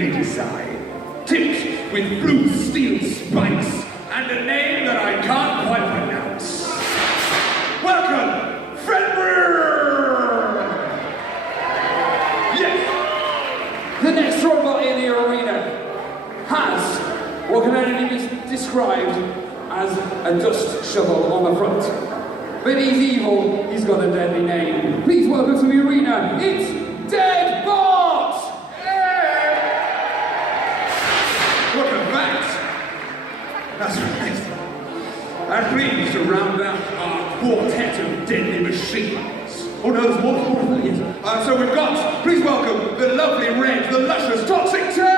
deadly design, tipped with blue steel spikes, and a name that I can't quite pronounce. Welcome, Fenrir! Yes! The next robot in the arena has what can only be described as a dust shovel on the front. But he's evil, he's got a deadly name. Please welcome to the arena, it's Deadbot! Look at that! That's right. I'm pleased to round out our quartet of deadly machines. Oh no, there's more of that, yes. So we've got, please welcome, the lovely red, the luscious Toxic 2! There's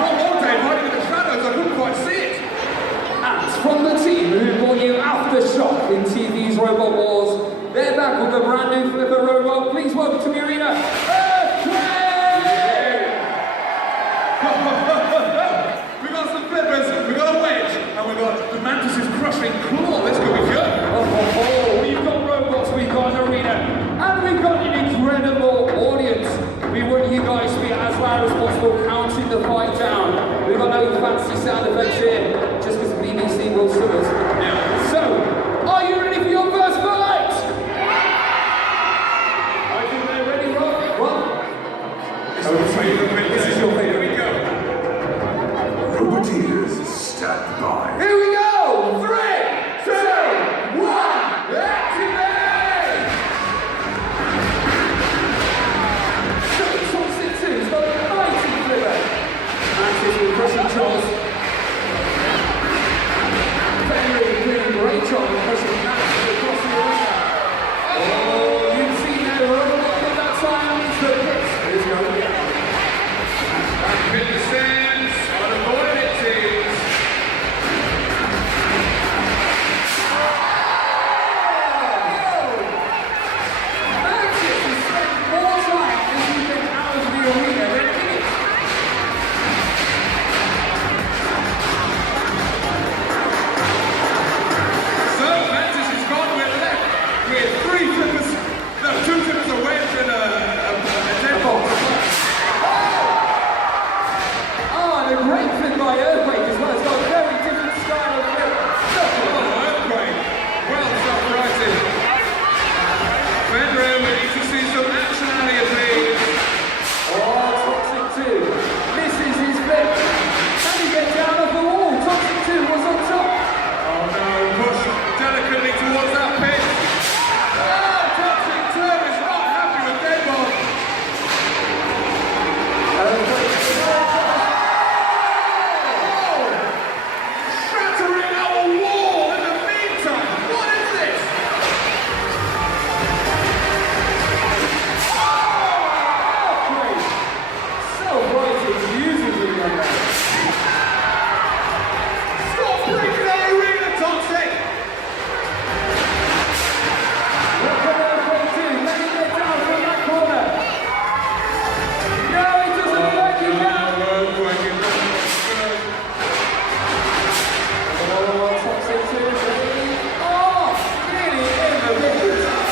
one more Dave hiding in the shadows, I couldn't quite see it. And from the team who brought you Aftershock in TV's Robot Wars, they're back with a brand new Flipper robot. Please welcome to the arena, We've got some flippers, we've got a wedge, and we've got the Mantis' crushing claw. This could be good. We've got robots, we've got an arena, and we've got an incredible audience. We want you guys to be as loud as possible, counting the fight down. We've got no fancy sound effects here, just because the BBC will sue us. Yeah. So, are you ready for your first fight? Are you ready, Rob? This is your favourite. This is your favourite. Here we go. Roboteers, stand by. Here we go! 3, 2, 1, activate! So the Toxic 2's got a mighty flipper. Mantis with crushing jaws. Fenrir doing a great job of pushing Mantis across the arena. Oh, you've seen that robot at that time into the pit. Here's go again. Back in the stands, on the board it seems. Mantis has spent more time as he's been out of the arena than in it. So Mantis has gone with left with 3 flippers, no, 2 flippers, a wedge and a deadbolt. Oh, and a great flip by Earthquake as well. It's got a very different style of flip. Oh, earthquake. Well separated. Fenrir, we need to see some action out of you, please. Oh, Toxic 2. This is his flip. Can he get down off the wall? Toxic 2 was on top. Oh no, push delicately towards that pit. Oh, Toxic 2 is not happy with deadbolt. Earthquake. Shattering our wall in the meantime. What is this? Earthquake. So bright it's beautifully done that. Stop breaking our arena, Toxic! What can Earthquake do? Can he get down from that corner? No, it doesn't work. He can't. Earthquake is not good. Oh, Toxic 2 is really, oh, really in the business.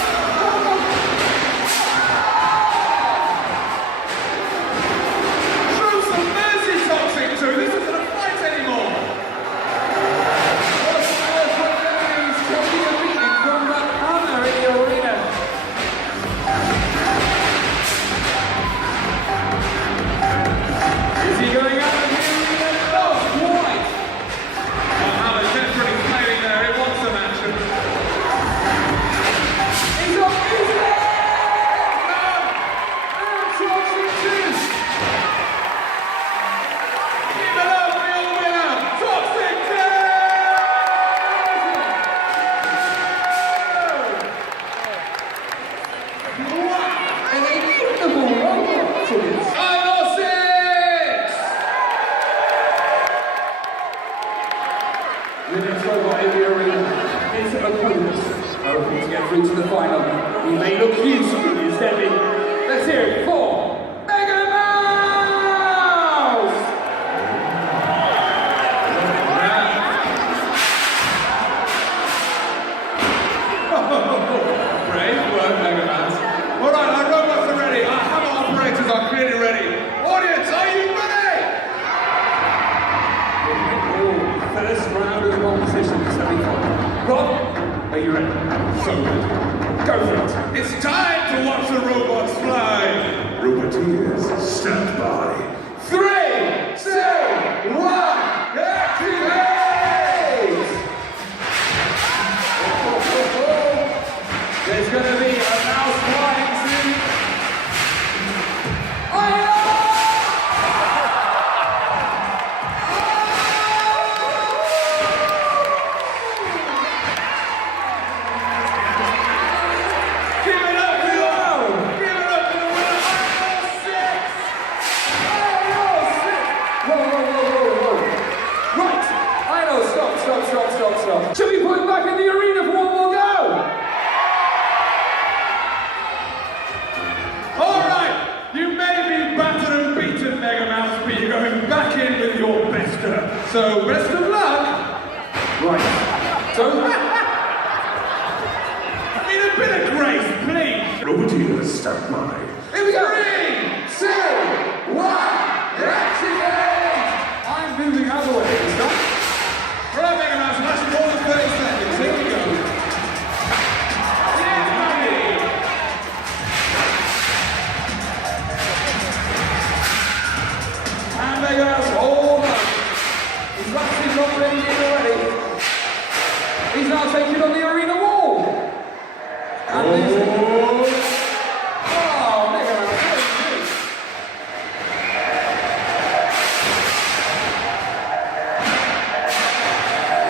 Show some mercy, Toxic 2. This isn't a fight anymore. What's Earthquake doing? He's taking a beating from that hammer in the arena. Is he going out of the arena? Not quite. Hammer's desperately playing there. It wants some action. He's off his leg! And Toxic 2. Give it up for your winner, Toxic 2! Wow! An incredible robot to this. Final 6! The next robot in the arena is opponent. Hoping to get through to the final. He may look huge, but he's deadly. Let's hear it for Mega Mouse! Brave work, Mega Man. All right, our robots are ready. Our hammer Rob, are you ready? So good. Go for it. It's time to watch the robots fly. Roboteers, stand by. 3, 2, 1, activate! There's going to be a mouse flying soon. Give it up for the winner. Whoa. Right, I know, stop. Should we put it back in the arena for one more go? All right, you may be battered and beaten, Mega Mouse, but you're going back in with your bester. So best of luck. Right. Don't... In a bit of grace, please. Roboteers, stand by. Here we go. 3, 2, 1, activate! I'm moving out of the way this time. Right, Mega Mouse, that's more than 30 seconds. Here we go. And Mega Mouse, hold on. He's actually not ready in already. He's now taking on the arena wall. And there's... Oh, Mega Mouse, what are you doing?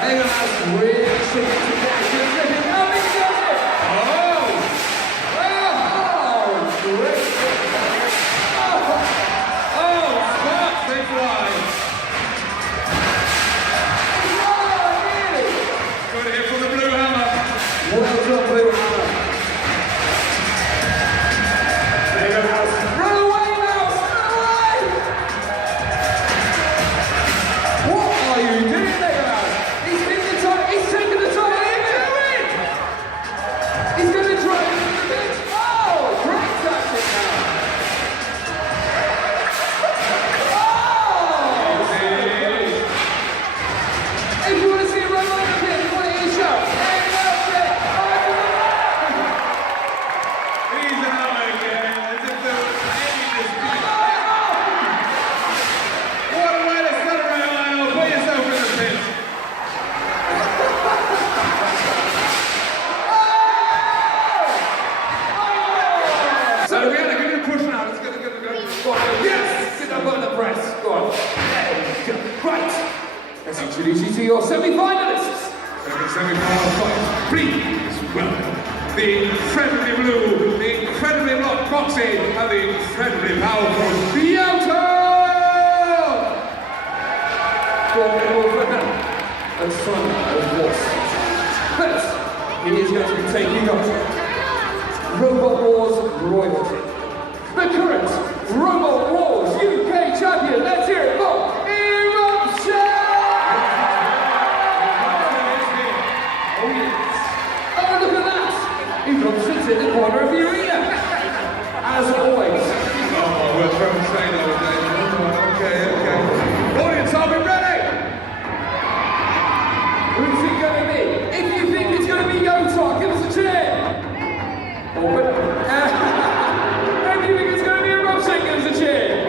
Mega Mouse really should be together. How big does it? Oh, great. Sparks, they fly. Really? Good hit from the blue hammer. Well done, Blue Hammer. Mega Mouse. Run away, Mouse! Run away! What are you doing, Mega Mouse? He's taking the time. He's taking the time. What are you doing? He's going to drive into the pit. Oh, great tactic now. Oh! If you want to see a run like the pit, you want to hear a shout. Hey, Mouse, hey, He's out again. As if there was any dispute. What a way to celebrate, Lionel. Put yourself in the pit. So we're going to give you a push now. Let's go. yes! Get that button to press. Go on. Right. Let's introduce you to your semi-finalists. Second semi-final fight. Please welcome the incredibly blue, the incredibly foxy, and the incredibly powerful Yoto! And son of Wars. But he is going to be taking on Robot Wars royalty. The current Robot Wars UK champion. Let's hear it for Eruption! Oh yes. Oh, look at that! Eruption's in the corner of the arena. As always. Oh, we're throwing shade over there. Okay. Audience, are we ready? Who's it going to be? If you think it's going to be Yotar, give us a cheer! If you think it's going to be Eruption, give us a cheer!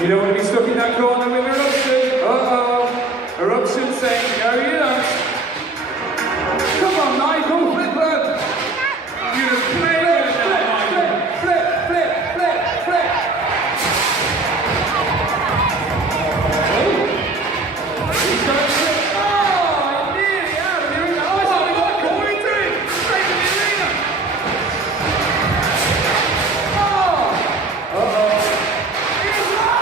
You don't want to be stuck in that corner with Eruption. Uh-oh. Eruption saying, no you don't. Come on, Michael, flip that. You just play with it now, Michael. Flip. Oh. He's going to flip. Oh, nearly out of the arena. Oh, What are you doing? Straight in the arena. oh. Uh-oh. He's no!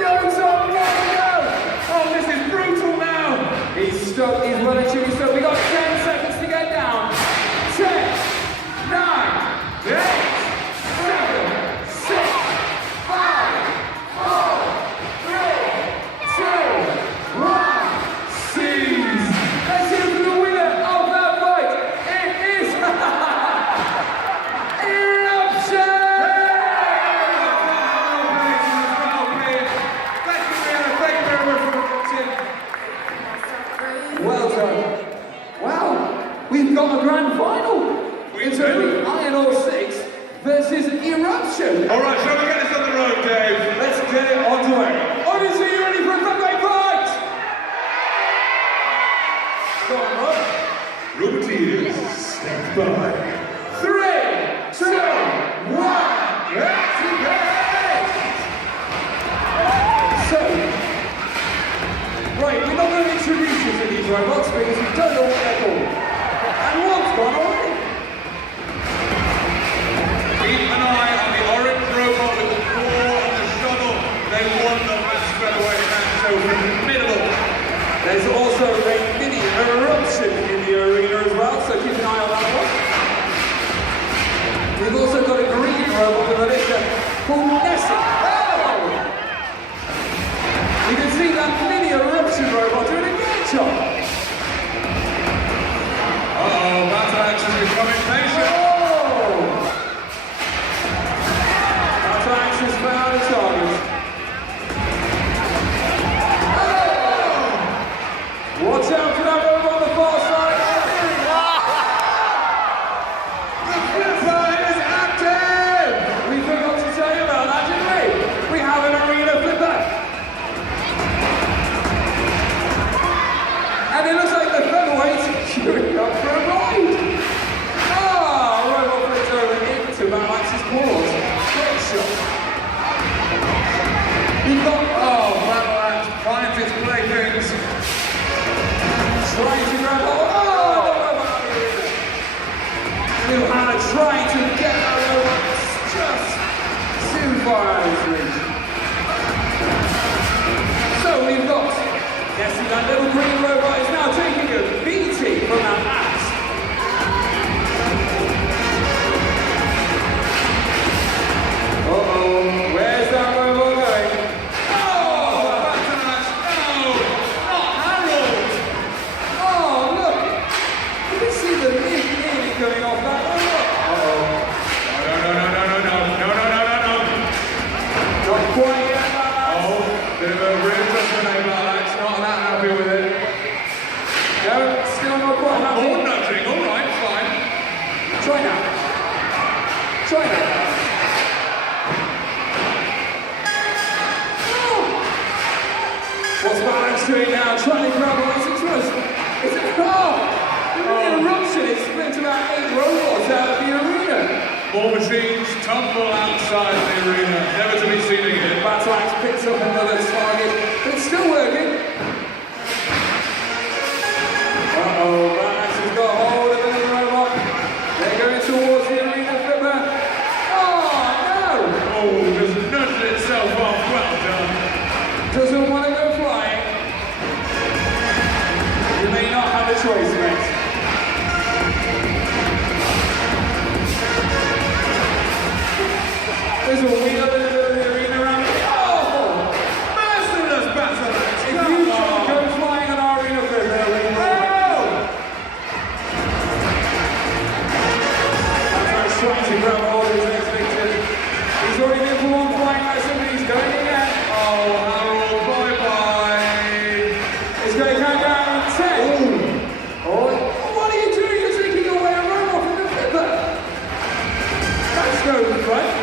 Yo, Tom, Oh, this is brutal now. he's stuck, he's relatively stuck. We got 10 seconds to get down. 10, 9, 8, 7, 6, 5, 4, 3, 2, 1. Seize. Let's hear for the winner of that fight. It is Eruption! Well done. Wow, we've got a grand final. It's only Iron Ore 6 versus Eruption. All right, shall we get this on the road, Dave? Let's get it underway. Obviously, you ready for a quick fight? Go on, Rob. Roboteers, stand by. 3, 2, 1, let's go! So, right, we're not going to introduce you to these robots because we don't know what they're called. And one's gone already. Keep an eye on the orange robot with the claw and the shuttle. They won the match featherweight match, so formidable. There's also a mini eruption in the arena as well, so keep an eye on that one. We've also got a green robot with a lifter called Nessie. Oh! You can see that mini eruption robot doing a great job. Uh-oh, Battle Axe is becoming patient. Oh! Battle Axe has found a target. Oh! Watch out for that robot on the far side. The flipper is active! We forgot to tell you about that, didn't we? We have an arena flipper. And it looks like the featherweight's queuing up for a ride. Oh, robot flips over into Battle Axe's paws. Great shot. We've got, Oh, Battle Axe finds its playthings. trying to grab hold. Oh, the robot out of the arena. Luhana trying to get that robot just too far out of his reach. So we've got, yes, that little green robot is now taking a beating from that axe. Uh-oh, where's that robot going? Oh, Battle Axe, no! Not Harold! Oh, look! You can see the lid nearly going off that robot. Uh-oh. No. Not quite yet, that axe. Oh, bit of a real adjustment, Battle Axe. Not that happy with it. No, still not quite happy. More nudging, all right, fine. Try now. Try now. Oh. What's Balance doing now? Trying to grab a license to us. Is it? Oh! The eruption is split about 8 robots out of the arena. More machines tumble outside the arena, never to be seen again. Battle Axe picks up another target, but it's still working. Uh-oh, Battle Axe has got hold of another robot. They're going towards the arena flipper. Oh, no! Oh, just nudged itself off. Well done. Doesn't want to go flying. You may not have a choice, mate. There's a wheel in the middle of the arena around me. Oh! Merciless Battle Axe. If Come you try to on. go flying on our arena flipper, we will. That's trying to grab hold of his next victim. He's already been for one flying lesson, but he's going again. Oh, Harold, bye-bye. It's going to count down in 10. Oh, what are you doing? You're taking away a robot from the flipper. That's no fun.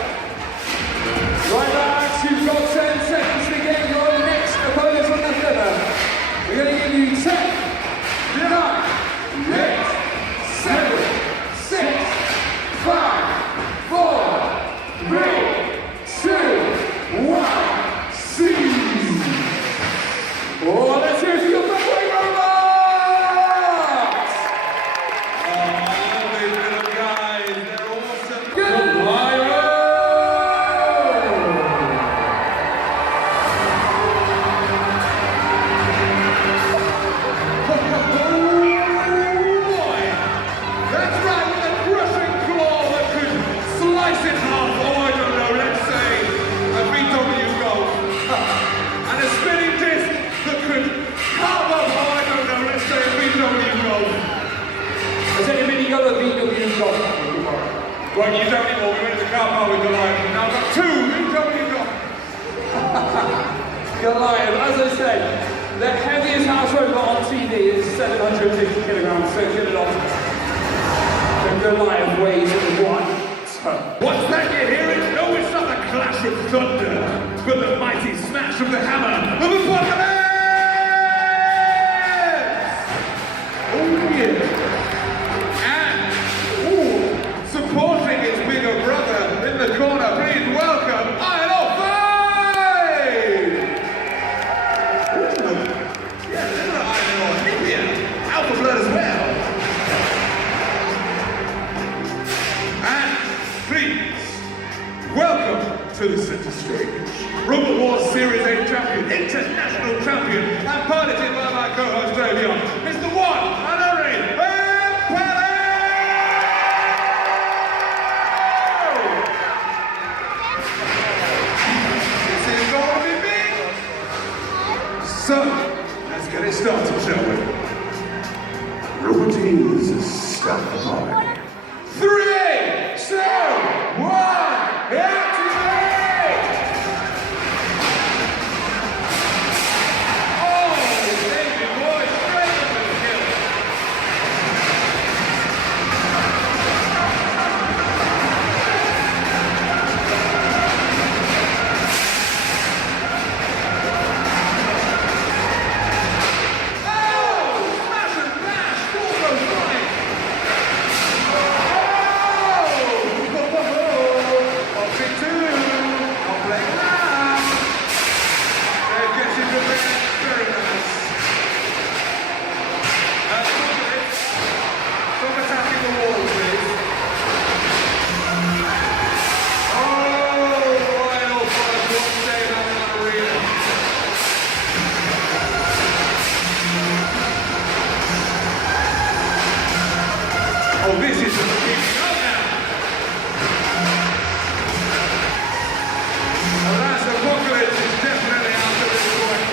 Won't use that anymore. We went to the car park with Goliath. Now I've got two. Who's got what you've got? Goliath, as I said, the heaviest house robot on TV is 750 kilograms, so get it off. The Goliath weighs 1 ton. What's that you hear? No, it's not the clash of thunder, but the mighty smash of the hammer of apocalypse! Oh yeah. And supporting his bigger brother in the corner, please welcome Idol 5! Yeah, little Idol Hippia, Alpha Blood as well. And please, welcome to the center stage. Robot Wars Series 8 champion, international champion, and piloted by my co-host Davion, Mr. One and only Palace! This is going to be big! So, let's get it started, shall we? Robot teams, stand by. 3, 2, 1, activate! Oh, this is the beginning. Oh, now. Alas, Apocalypse is definitely out at this point.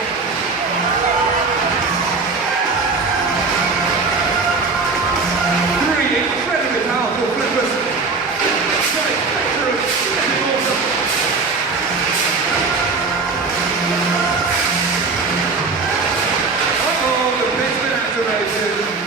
Three incredibly powerful flippers. Spectrum, getting awesome. Uh-oh, the pit's been activated.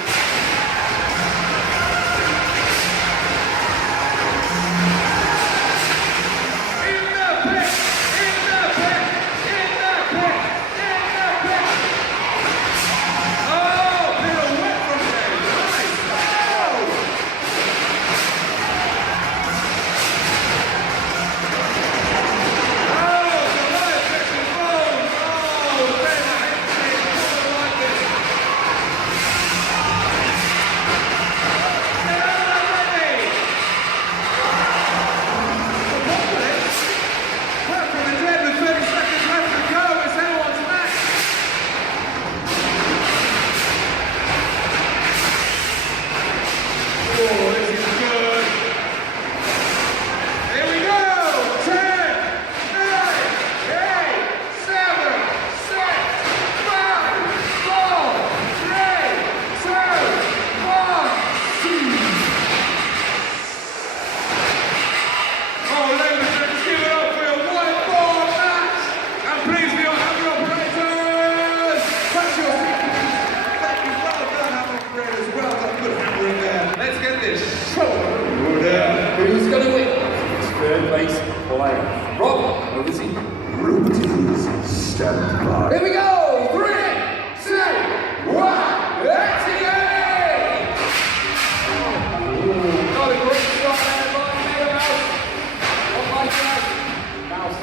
Who's going to win? It's third place player. Rob, over to you. Robot teams, stand by. Here we go! 3, 2, 1, activate! Got a great shot there by Mega Mouse. On my side. Mouse.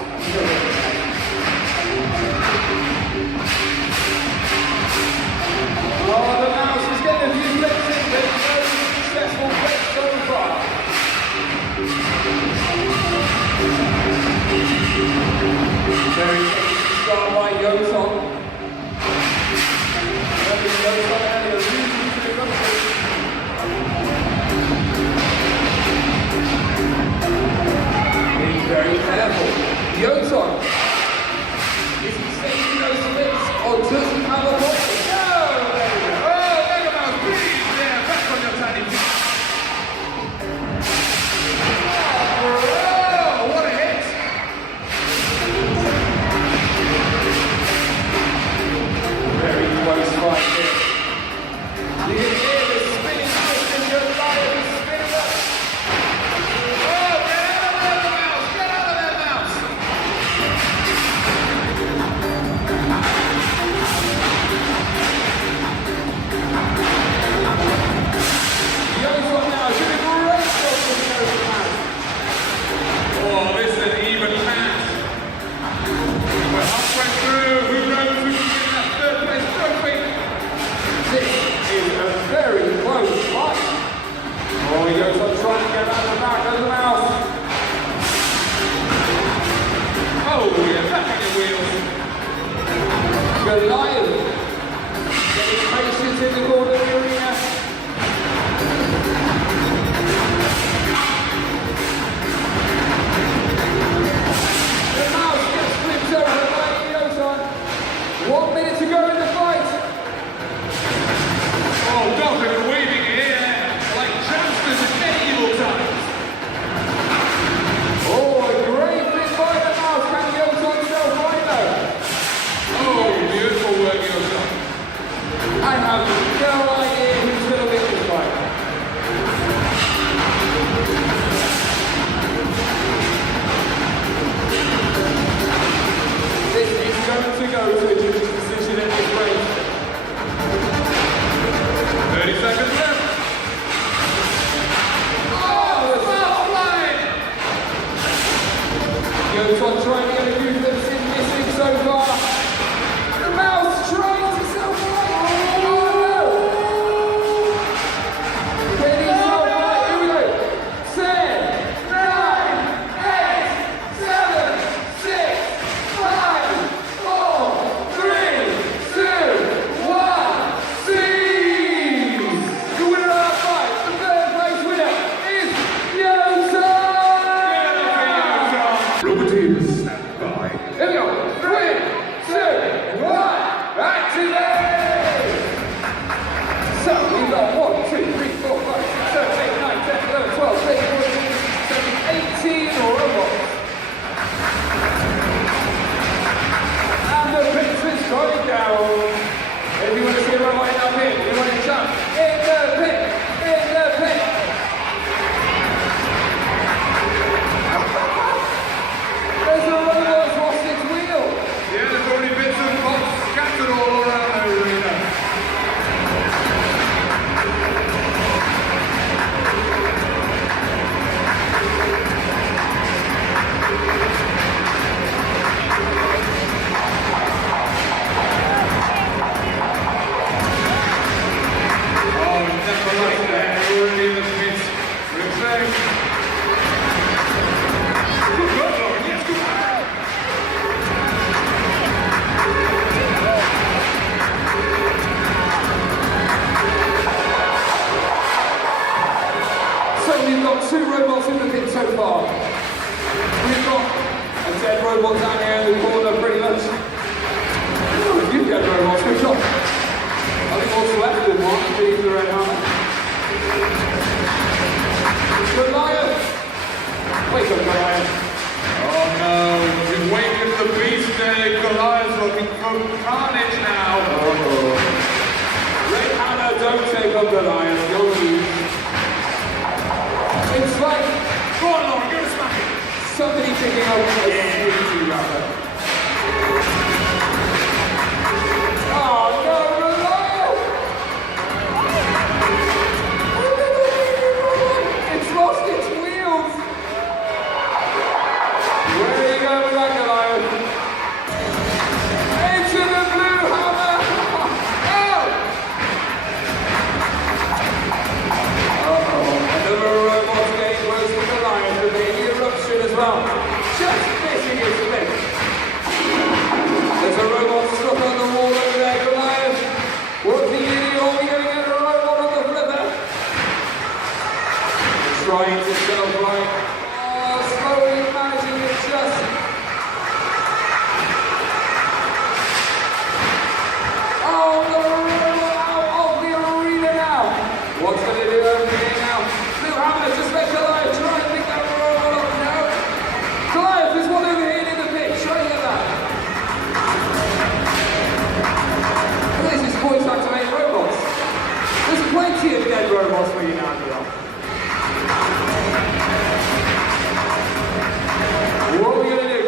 Oh, the mouse is getting a few flips in, but it's very successful flip so far. Very start by Yoton. Yoton and the reason to the country. Being very careful. Yoton. Is he saving those flips or does he have a ball? No! There we go. Oh, Mega Mouse, please! Yeah, back on your tiny feet. Goes on trying to get a few flips in, missing so far. The mouse trying to self-right. Oh no! Getting self-right. Here we go. 10, 9, 8, 7, 6, 5, 4, 3, 2, 1. Seize! The winner of the fight, the third place winner is Yota! Rubber teams, stand by. Here we go. 3, 2, 1. Activate! So we've got 1, 2, 3, 4, 5, 6, 7, 8, 9, 10, 11, 12, 13, 14, 15, 18 robots. And the pits is going down. If you want to see a robot in that pit, you want to jump in the pit, in the pit. There's a robot that's lost its wheel. Yeah, there's already bits of bots scattered all around the arena. Oh, never like that. Already in the pits. Reflect. Good work, Lauren. Yes, good work. So we've got 2 robots in the pit so far. We've got a dead robot down here in the corner pretty much. Oh, a few dead robots. We've got, I think what's left in one, being the red hammer. Goliath! Wake up, Goliath. Oh no, you've wakened the beast there. Goliath's looking for carnage now. Red hammer, don't take on Goliath, you'll lose. It's like, Go on, Lauren, go to smack it. somebody picking up a sweetie wrapper. Oh no, Goliath! It's lost its wheels! Where are you going with that, Goliath? Into the blue hammer! Oh! Another robot getting close to Goliath with the eruption as well. Just missing his flip. There's a robot stuck on the wall over there, Goliath. Working in the are we going to get a robot on the flipper? Trying to self-right. Oh, slowly managing to just... Oh, the robot out of the arena now. What's going to do over here now? Blue hammer, just let Goliath try and pick that robot up now. Goliath, there's one over here in the pit. Try and get that. This is voice activated robots. There's plenty of dead robots for you now, Goliath. What are we going to do?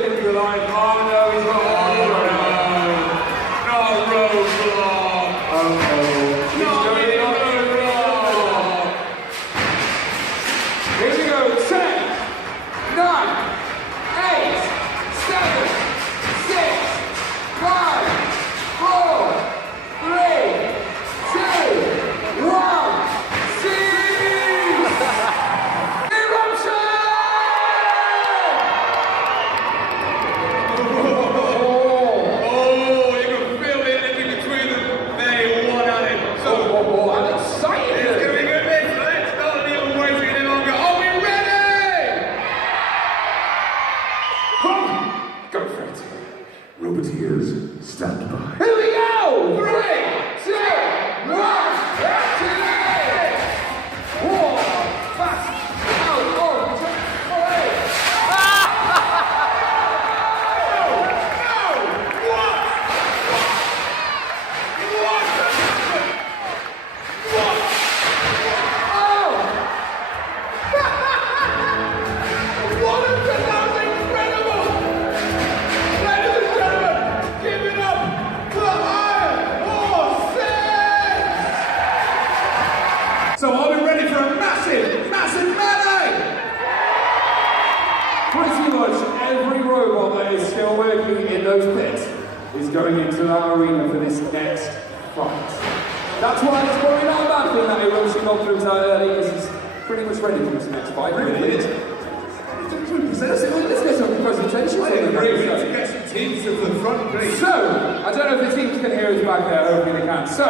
working in those pits is going into our arena for this next fight. That's why it's probably not a bad thing that everyone's not through out early, because he's pretty much ready for this next fight. Really is. Let's get some presentations. I agree. We need to get some teams to the front, please. So, I don't know if the teams can hear us back there, hopefully they can. So,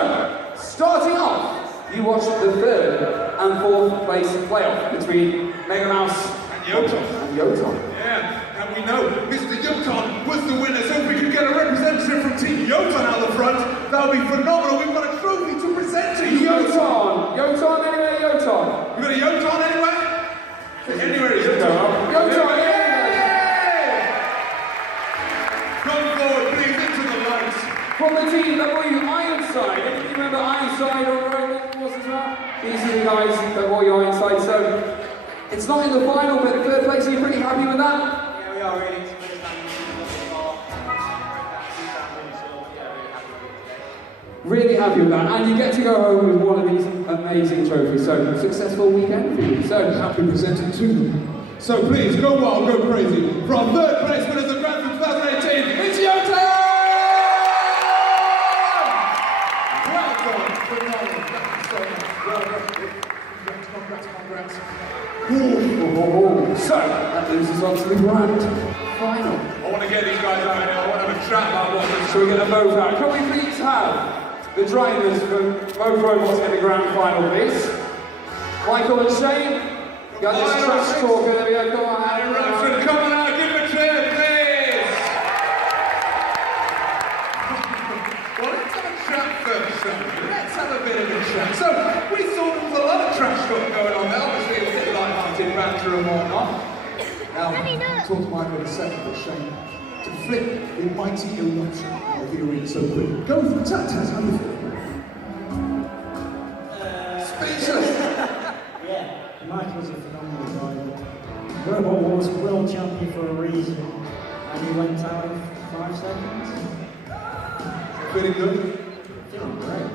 starting off, you watched the 3rd and 4th place playoff between Mega Mouse And Yoton. Yeah, and we know Mr. Yoton was the winner, so if we could get a representative from Team Yoton out the front, that would be phenomenal. We've got a trophy to present to you. Yoton, anywhere, Yoton. You got a Yoton anywhere? Anywhere is Yoton. Yoton, yeah! Come forward, please, into the lights. From the team that wore you Ironside. Anyone remember Ironside or Roman was as well? These are the guys that wore you Ironside. So it's not in the final, but 3rd place. Are you pretty happy with that? Yeah, we are really. It's Really happy with that. And you get to go home with one of these amazing trophies. So successful weekend for you. So Happy presenting to them. So please, go wild, go crazy. From 3rd place winners of Grand Prix 2018, it's Yoton! Well done, phenomenal. Thank you so much. Well done. Congrats. So that moves us on to the grand final. I want to get these guys out here. I want to have a chat about what they're So we get a vote out. Can we please have the drivers for both robots in the grand final, please? Michael and Shane, you got this trash talker there. We go. Come on, Aaron Rushford, come on out, give him a cheer, please! Well, let's have a chat first, shall we? Let's have a bit of a chat. So, we thought there was a lot of trash talk going on there. Obviously, it was a bit light-hearted banter and whatnot. Now, talk to Michael in a second, but Shane, to flip the mighty eruption of the arena so quick. Go for the Taz, how do you feel? Speechless! Yeah, Michael's a phenomenal driver. Robot was world champion for a reason, and he went out in 5 seconds. Feeling good? Feeling great.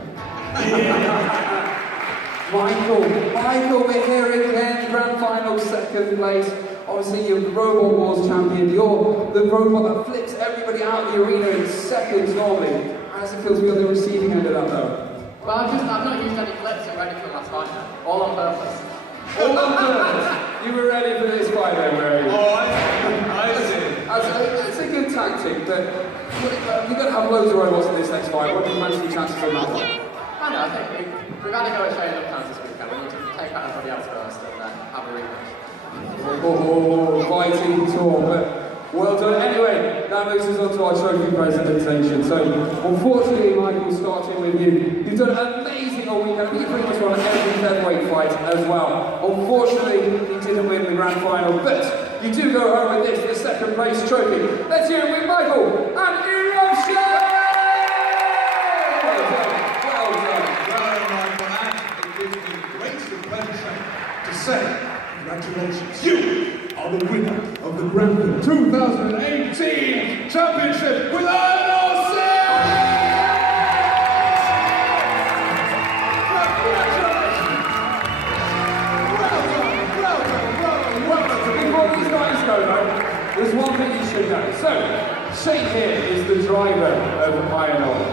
Michael, we're here again, grand final, 2nd place. Obviously, you're the Robot Wars champion. You're the robot that flips everybody out of the arena in seconds normally. How does it feel to be on the receiving end of that, though? Well, I've not used any flips already for last fight now. All on purpose. All on purpose. You were ready for this fight, then, were you? Oh, I see. It's a good tactic, but you're going to have loads of robots in this next fight. What do you manage the chances on that one? I know, I think we've had to go and show enough times this weekend. We need to take out everybody else first and then have a rematch. Fighting talk, but well done. Anyway, that moves us on to our trophy presentation. So, unfortunately, Michael, starting with you. You've done amazing all weekend. You pretty much won every featherweight fight as well. Unfortunately, you didn't win the grand final, but you do go home with this, the 2nd place trophy. Let's hear it with Michael and Eruption! Well done. Well, Michael, and it gives me great pleasure to say congratulations. You are the winner of the Grand Prix 2018 Championship with Iron Congratulations! Well done. Before these guys go though, there's one thing you should know. So, Shane here is the driver of Iron Ore.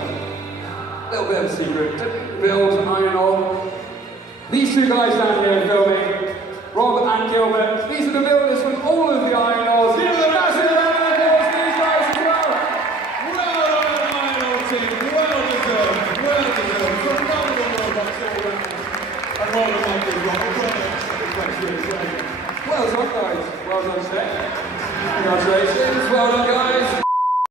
Little bit of a secret. Build Iron Ore. These two guys down here filming, Rob and Gilbert. These are the builders from all of the Iron Ores. Give them a massive round of applause to these guys as well. Well done, Iron Ore team. Well deserved. Phenomenal robots all around. And well done, Michael. Well done, guys. Well done, Shane. Congratulations. Well done, guys.